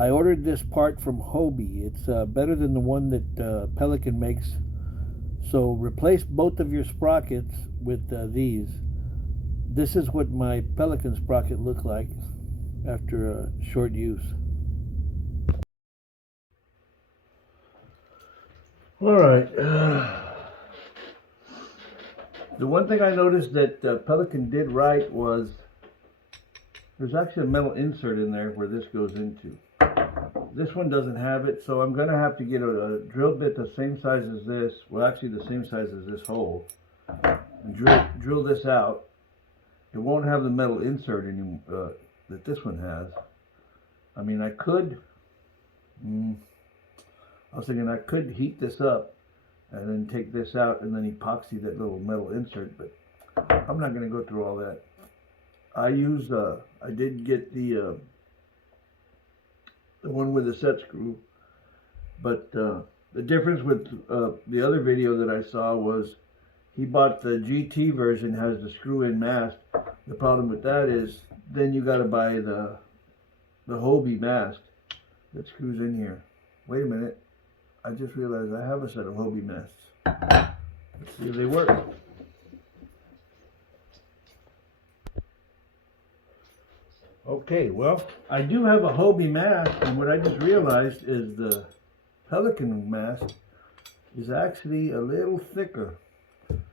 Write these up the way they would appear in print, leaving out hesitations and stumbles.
I ordered this part from HOBIE. It's better than the one that Pelican makes. So replace both of your sprockets with these. This is what my Pelican sprocket looked like after a short use. Alright. The one thing I noticed that Pelican did right was there's actually a metal insert in there where this goes into. This one doesn't have it, so I'm going to have to get a drill bit the same size as this, well actually the same size as this hole, and drill this out. It won't have the metal insert anymore that this one has. I mean, I could, I was thinking I could heat this up and then take this out and then epoxy that little metal insert, but I'm not going to go through all that. I did get the one with the set screw, but the difference with the other video that I saw was he bought the GT version, has the screw-in mast. The problem with that is then you got to buy the HOBIE mast that screws in here. Wait a minute, I just realized I have a set of HOBIE masts. Let's see if they work. Okay, well, I do have a HOBIE mast, and what I just realized is the Pelican mast is actually a little thicker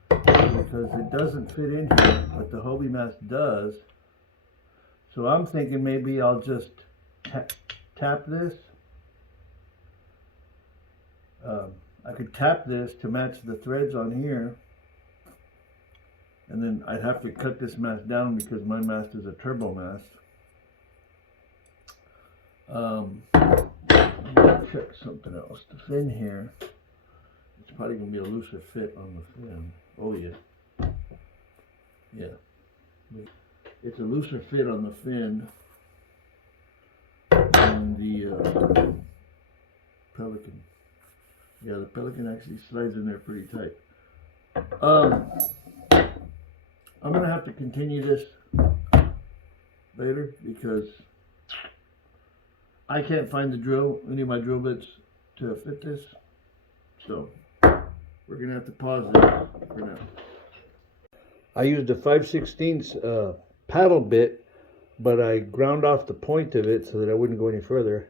because it doesn't fit in here, but the HOBIE mast does. So I'm thinking maybe I'll just tap this. I could tap this to match the threads on here, and then I'd have to cut this mast down because my mast is a turbo mast. Check something else. The fin here, it's probably going to be a looser fit on the fin. Oh yeah. Yeah. It's a looser fit on the fin than the Pelican. Yeah, the Pelican actually slides in there pretty tight. I'm going to have to continue this later because I can't find any of my drill bits to fit this, so we're going to have to pause this for now. I used a 5/16 paddle bit, but I ground off the point of it so that I wouldn't go any further.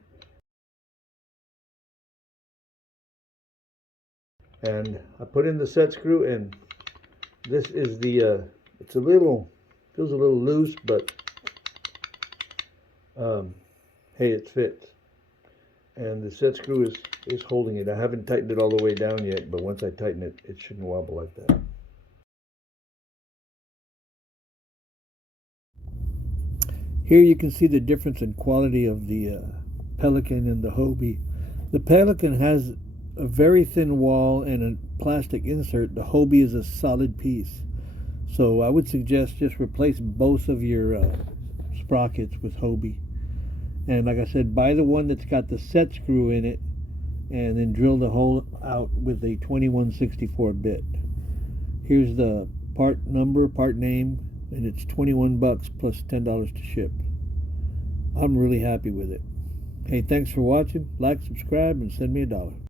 And I put in the set screw, and this is the, feels a little loose, but hey, it fits. And the set screw is holding it. I haven't tightened it all the way down yet, but once I tighten it, it shouldn't wobble like that. Here you can see the difference in quality of the Pelican and the HOBIE. The Pelican has a very thin wall and a plastic insert. The HOBIE is a solid piece. So I would suggest just replace both of your sprockets with HOBIE. And like I said, buy the one that's got the set screw in it and then drill the hole out with a 2164 bit. Here's the part number, part name, and it's $21 plus $10 to ship. I'm really happy with it. Hey, thanks for watching. Like, subscribe, and send me $1.